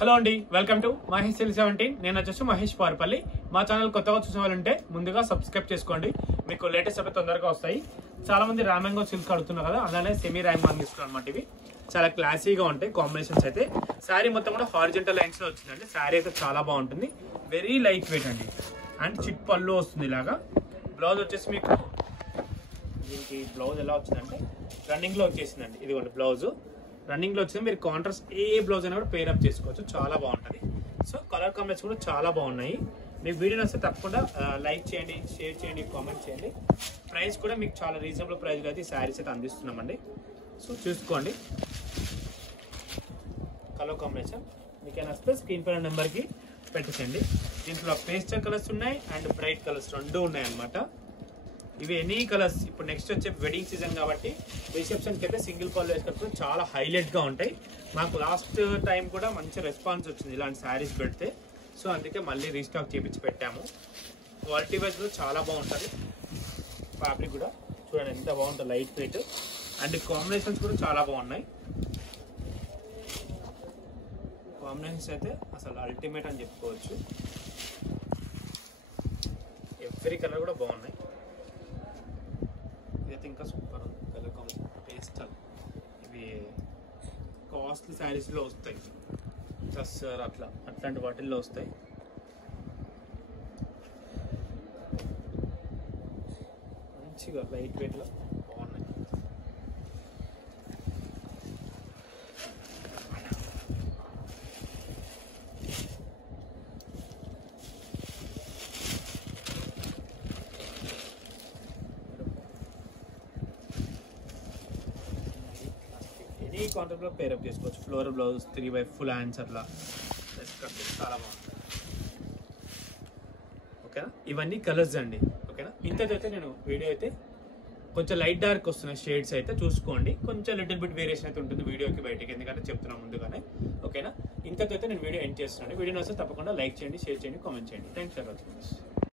Hello అండి, welcome to Mahesh cell 17. నేను వచ్చేసి మహేష్ పార్పల్లి. మా ఛానల్ కొత్తగా చూసే వాళ్ళంటే ముందుగా సబ్స్క్రైబ్ చేసుకోండి. మీకు లేటెస్ట్ అప్డేట్ తొందరగా వస్తాయి. చాలా మంది రామంగో సిల్క్ అడుగుతున్నారు కదా, అలానే సెమీ రామంగో ఇస్తున్నాను అనమాట. ఇవి చాలా క్లాసీగా ఉంటాయి కాంబినేషన్స్ అయితే. శారీ మొత్తం కూడా హారిజెంటల్ లైన్స్ లో వచ్చిందండి. శారీ అయితే చాలా బాగుంటుంది, వెరీ లైట్ వెయిట్ అండి. అండ్ చిట్ పళ్ళు వస్తుంది ఇలాగా. బ్లౌజ్ వచ్చేసి మీకు దీనికి బ్లౌజ్ ఎలా వచ్చిందంటే రన్నింగ్ లో వచ్చేసిందండి. ఇదిగోండి బ్లౌజ్ రన్నింగ్ లో వచ్చింది. మీరు కాంట్రాస్ట్ ఏ బ్లౌజ్ అయినా కూడా పేరప్ చేసుకోవచ్చు, చాలా బాగుంటుంది. సో కలర్ కాంబినేషన్ కూడా చాలా బాగున్నాయి. మీకు వీడియో వస్తే తప్పకుండా లైక్ చేయండి, షేర్ చేయండి, కామెంట్ చేయండి. ప్రైస్ కూడా మీకు చాలా రీజనబుల్ ప్రైస్లో అయితే ఈ శారీస్ అయితే అందిస్తున్నామండి. సో చూసుకోండి కలర్ కాంబినేషన్. మీకు ఏమైనా వస్తే స్క్రీన్ పైన నెంబర్కి పెట్టేసండి. దీంట్లో పేస్టల్ కలర్స్ ఉన్నాయి అండ్ బ్రైట్ కలర్స్ రెండు ఉన్నాయి అన్నమాట. ఇవి ఎనీ కలర్స్. ఇప్పుడు నెక్స్ట్ వచ్చే వెడ్డింగ్ సీజన్ కాబట్టి రిసెప్షన్కి అయితే సింగిల్ పళ్ళు వేసుకుంటే చాలా హైలైట్గా ఉంటాయి. మాకు లాస్ట్ టైం కూడా మంచి రెస్పాన్స్ వచ్చింది ఇలాంటి శారీస్ పెడితే. సో అందుకే మళ్ళీ రీస్టాక్ చేయించి పెట్టాము. క్వాలిటీ వైజ్ కూడా చాలా బాగుంటుంది. ఫ్యాబ్రిక్ కూడా చూడండి ఎంత బాగుంటుంది, లైట్ వెయిట్. అండ్ కాంబినేషన్స్ కూడా చాలా బాగున్నాయి. కాంబినేషన్స్ అయితే అసలు అల్టిమేట్ అని చెప్పుకోవచ్చు. ఎవ్రీ కలర్ కూడా బాగున్నాయి. ఇదైతే ఇంకా సూపర్ ఉంది కలర్ కాంబినేషన్. పేస్టల్ ఇవి కాస్ట్లీ శారీస్లో వస్తాయి, టస్సర్ అట్లాంటి వాటిల్లో వస్తాయి. మంచిగా లైట్ వెయిట్లో బాగున్నాయి. ఎనీ కాంట్రాక్ట్లో పేరప్ చేసుకోవచ్చు. ఫ్లోరల్ బ్లౌజ్ 3/4 ఫుల్ హ్యాండ్స్ అట్లా చాలా బాగుంటుంది. ఓకేనా, ఇవన్నీ కలర్స్ అండి. ఓకేనా, ఇంతకైతే నేను వీడియో అయితే కొంచెం లైట్ డార్క్ వస్తున్న షేడ్స్ అయితే చూసుకోండి. కొంచెం లిటిల్ బిట్ వేరియేషన్ అయితే ఉంటుంది వీడియోకి బయటకి, ఎందుకంటే చెప్తున్నాను ముందుగానే. ఓకేనా, ఇంతకైతే నేను వీడియో ఎండ్ చేస్తున్నాను. వీడియో వస్తే తప్పకుండా లైక్ చేయండి, షేర్ చేయండి, కామెంట్ చేయండి. Thanks for watching.